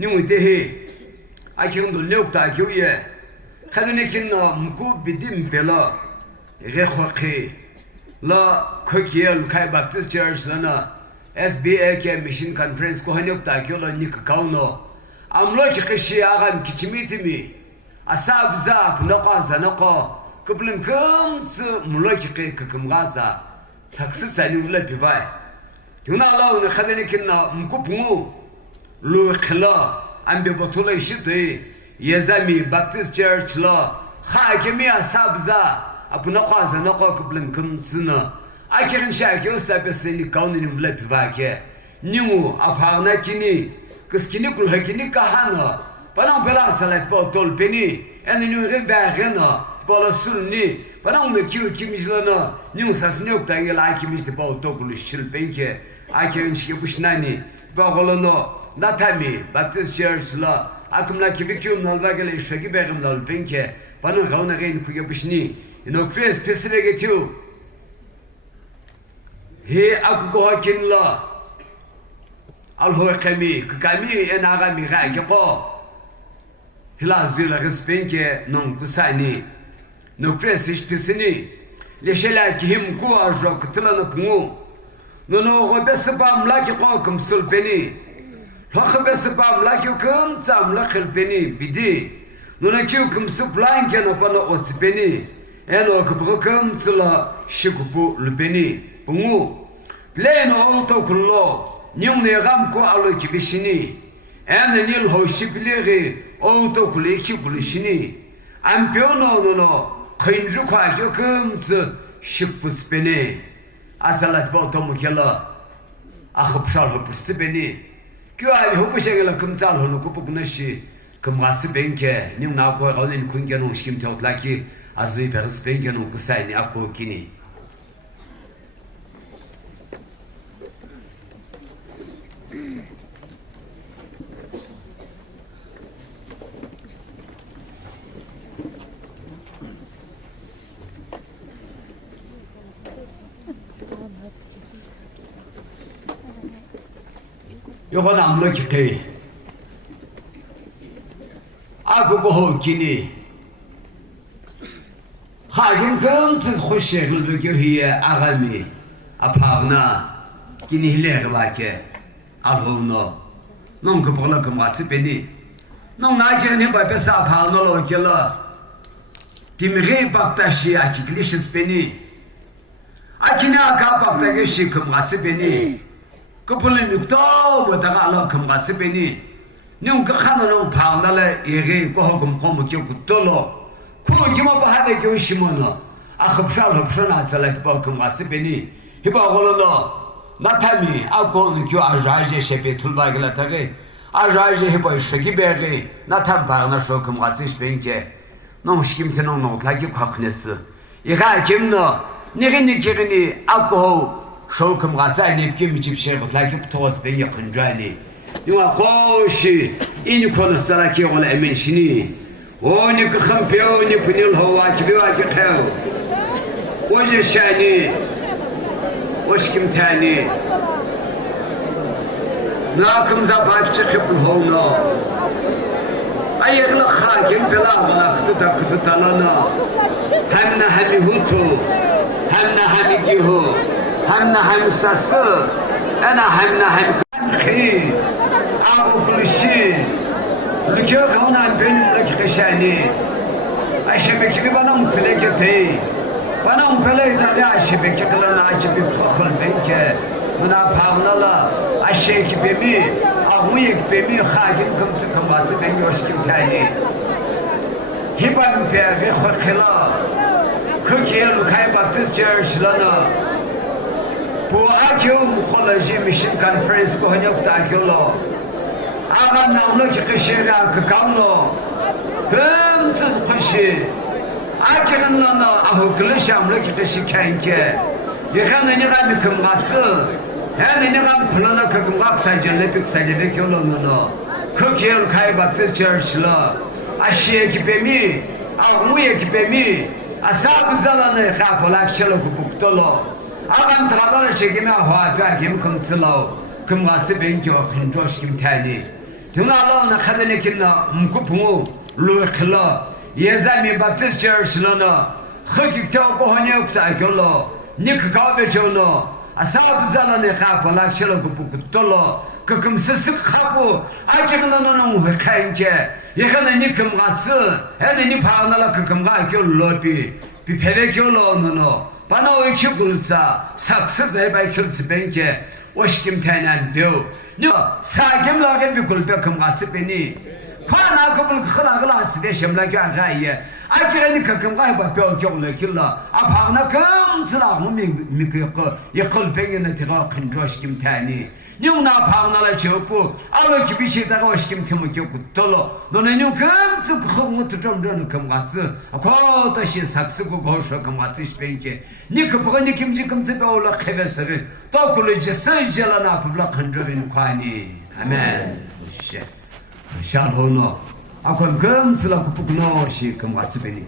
니무대해 아키응도 력다 교예 카드네킨나 묵고 비딤 벨라 레호케 라 코키엘 카이 바프티스 처치나 SBA 미션 컨퍼런스 코 한역다 교로 니크 카우노 암로치 크시아간 키치미티미 아사브자 분나가자 나고 그블은 금스 물로치 크금가자 착스자니 울레 비바이 교나라우는 카드네킨나 묵고 붕우 루클라 ambe botula ishite yezami baptist church la hakimi asabza apuna qaza naqa kublan kumsina akirin shakyo sabesini kaunini mlep vake nimu afana kini kiskini kul hakini kahana bana bela salat botol beni enni rebagena bola sunni bana mekyu kimizlana nimu sasni yok tangela akimiste botokul shilpenke akirin shibushnani bagolono Natami Baptist Church la akumla kibikyu nalbagele ishaki begim nalpinke banu gauna gain kuyabishni inokres pisire getiu he akgo hakin la alho kami kami enaga mi ga yaqo hilazila rispenke non kusani nokres ishpisini leshela kihim ku ajro ktlana kungu nono gobesba mlaki qokum sulpeni Lakhabesabam lakyukum sam lakhalpeni bidi nunakyukum supplying kenopana osipeni eno kubrukum tsula shikupu lupeni pungu pleno auto kullo nyumne ram ko alo kibishini ene nil hoshipleri auto kuliki kulishini ampiono no khinju kwa yukum tsu shipuspeni asalat botom kela akhpshal hopspeni Kaya hopashagala kumzal hono kupuknashi kumasi benke nim na ko gawin kungeno shim tawtlaki azi peris benkeno kusaini akko kini 요건 암로키케 아고고 기니 하긴 금스 호셰글 버겨히에 아가미 아파그나 기니 힐레르바케 아호노 농그 볼라 금마스 베니 농 나제네 바베사 파노로 켈라 디미게 박타시 아키글리시스 베니 아키나 카박타게 시금마스 베니 그불린 육도 뭐다가 알아 금가스 베니 뇽그 하나는 방달에 얘기 고금 고무교 굿돌로 고기만 바하데 교시모노 아흡샬 흡샬 살레트 바 금가스 베니 히바고로노 마타미 아고는 교 아자제 셰베 툴바글라 타게 아자제 히바 쉐기 베게 나탐 바나 쇼 금가스 쉐벤게 너무 심트는 노ట్లా기 콱네스 이가 김노 니기니 기기니 아고 شوكم غساني بكم يجيب شيء لكن بتوص بيا خنجاني يوا خوشي إني كون السلاكي ولا أمين شني ونك خمبيوني بني الهواك بيواك خيو وجه شاني وش كم تاني ناكم زباك تخب الهونا أي غلا خاكم بلا غلا كتدا كتدالنا همنا همي هوتو همنا همي جيهو همنا هم ساسر أنا همنا هم خي أبو كل شيء لكي غونا بين لك خشاني أشبك بنا مسلكتي بنا مبلي ترى أشبك كلنا أشبك فخل بينك من أبغى لا أشيك بمي أغويك بمي خاجم كم تكمل بمي وشكم تاني هبام بيا خلا كوكي لكاي بابتست church لنا بوأكيو مخلجي ميشن كونفرنس كهنيوك تاكيلو أنا ناملك كشيرا ككاملو هم تزقشي أكيرن لنا أهو كلش أملك كشي كاينكي يخانا نيغا مكمغاتل هانا نيغا بلانا ككمغاك ساجلبك ساجلبك يولو نونو كوكيل كاي بابتست church لا أشيك بمي أغويك بمي أصاب زلانة خابولاك شلو كبوكتولو أنا تغادر شيء ما هو أبغى كم تلاو كم غاسب إنك وخنجوش كم تاني 听到了呢，看到那个呢，不朋友落去了，也在明白这件事了呢。和个条过后你不在个了，你去搞别着呢，啊啥不在了呢？还不拉起了个不多了，个根是还不，啊这个能会看见，也可能你根么子，还能你跑那了个根么就落比别的就落呢。把那位去工作，啥事在白去这边去，我是今天难丢。你啥个那个别过别根么这边呢？怕那个不可那个老师的什么那个爱耶？啊，这个你看根么还把标讲了去了？啊，怕那根子啦，我没个也可能别人那这个很着是今天呢。你那怕那来照顾，啊，那就必须得我是今天没照顾到了。那你根子和我这种人根么子？啊，快到些啥事个搞说根么子是边界？你可不管你根子把我了开个事个，到过来就生意了那不了很着人快呢，阿门。是，下头呢，啊，根子了可不可能是根么子边呢？